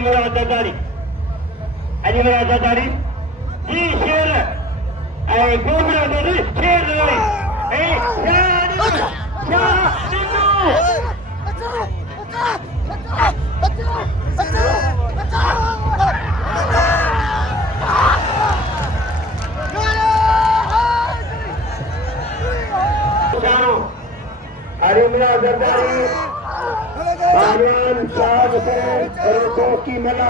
Murad Zardari. Ali Murad Zardari. He share. I go Murad Zardari. Share. Hey, Ali Murad Zardari. Pehlwan Lahooti Mela.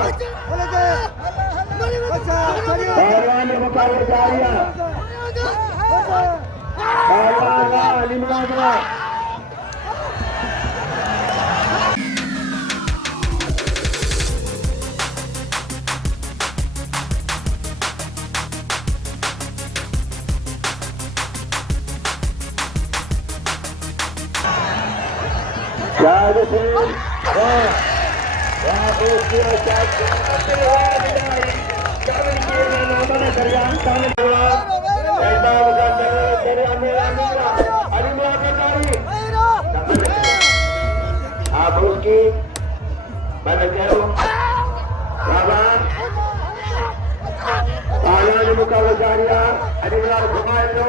Pehlwan ne मुकाबला जारी है. Pehlwan Ali Murad Zardari. Shahid Hussain, Kushti Ali Murad Zardari. आप उसकी बंद करो बाबा पेहलवान ने मुकाबला जारी है. Ali Murad घुमाए लो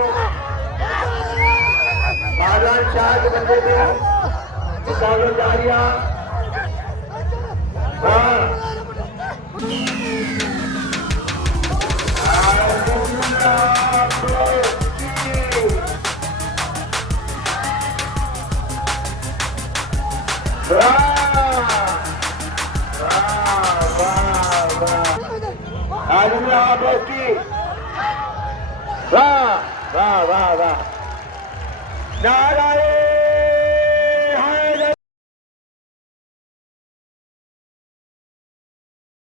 पेहलवान शाह के बंदे थे मुकाबला जारी है. वाह वाह वाह वाह नारायण